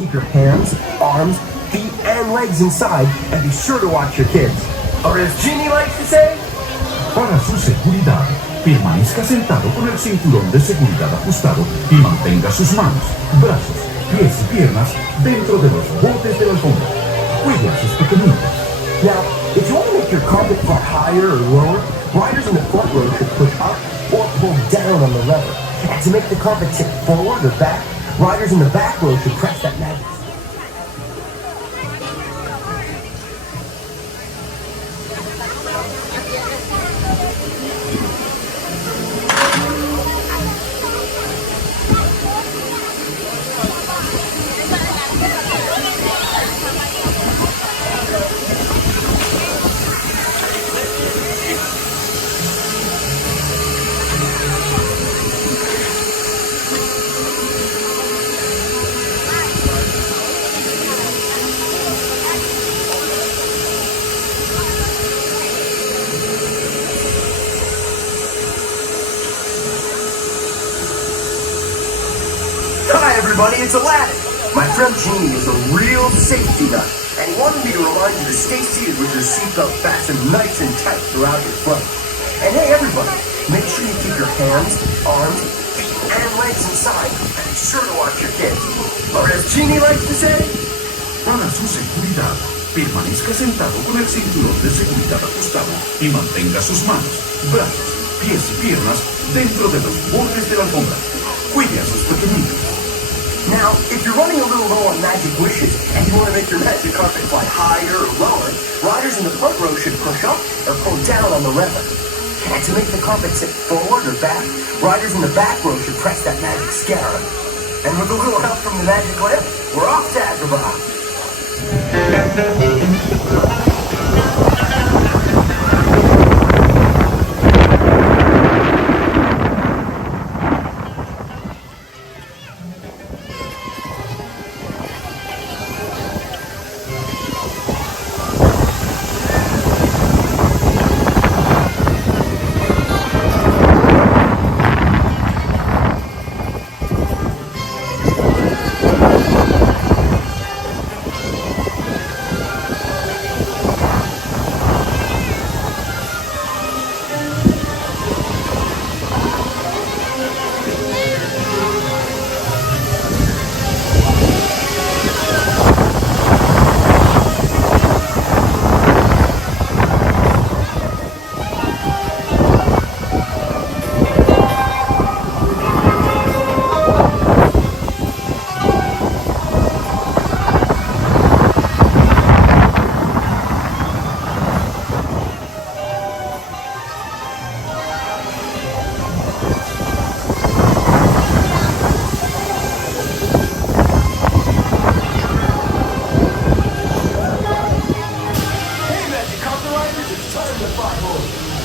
keep your hands, arms, feet, and legs inside, and be sure to watch your kids. Or as Jeannie likes to say, para su seguridad, permanezca sentado con el cinturón de seguridad ajustado y mantenga sus manos, brazos, pies y piernas dentro de los bordes de la alfombra. Cuide a sus pequeñitos. Now, if you want to make your carpet fly higher or lower, riders in the front row should push up or pull down on the lever. And to make the carpet tip forward or back, riders in the back row should press that magic. Hi everybody, it's Aladdin. My friend Genie is a real safety nut, and he wanted me to remind you to stay seated with your seatbelt fastened nice and tight throughout your flight. And hey everybody, make sure you keep your hands, arms, feet, and legs inside, and be sure to watch your kids. Or as Genie likes to say, para su seguridad, permanezca sentado con el cinturón de seguridad ajustado y mantenga sus manos, brazos, pies y piernas dentro de los bordes de la alfombra. Cuide a sus pequeñitos. Now, if you're running a little low on magic wishes and you want to make your magic carpet fly higher or lower, riders in the front row should push up or pull down on the lever. And to make the carpet tip forward or back, riders in the back row should press that magic scarab. And with a little help from the magic lamp, we're off to Agrabah.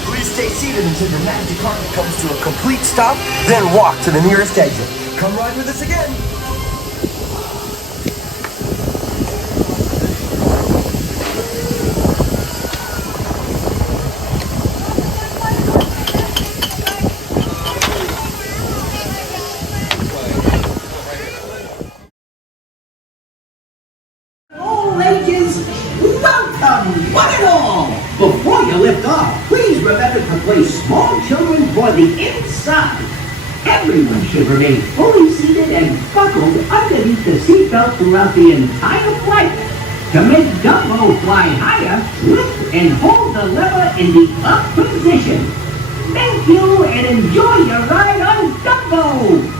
Please stay seated until your magic carpet comes to a complete stop, then walk to the nearest exit. Come ride with us again. All ages, welcome, one and all! Before you lift off, please remember to place small children for the inside. Everyone should remain fully seated and buckled underneath the seatbelt throughout the entire flight. To make Dumbo fly higher, lift and hold the lever in the up position. Thank you and enjoy your ride on Dumbo!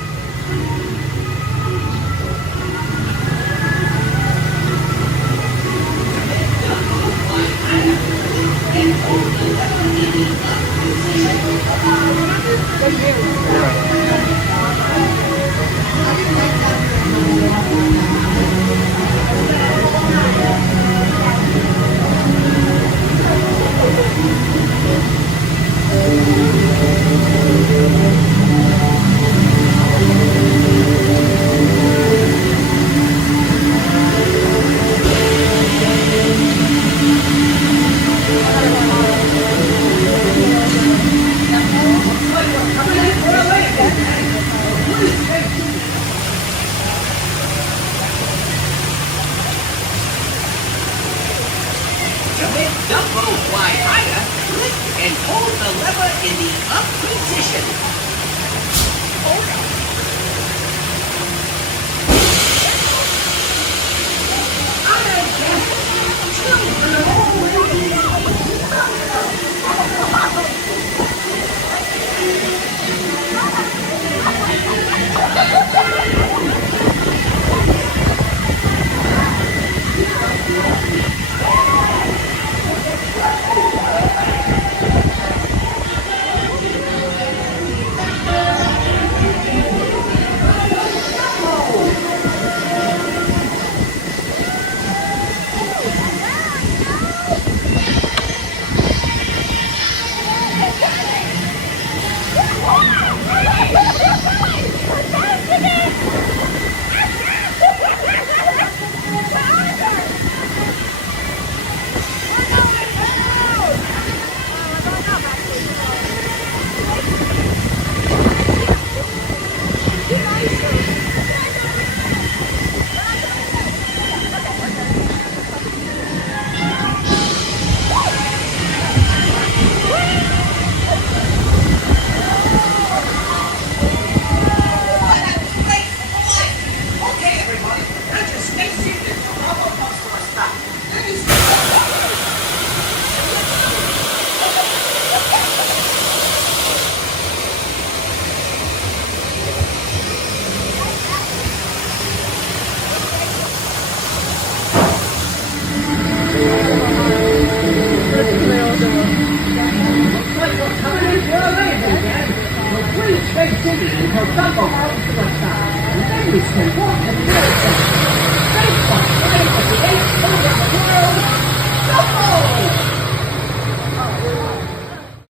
stay hidden until Dumbo helps to us out, and then we can walk and build them.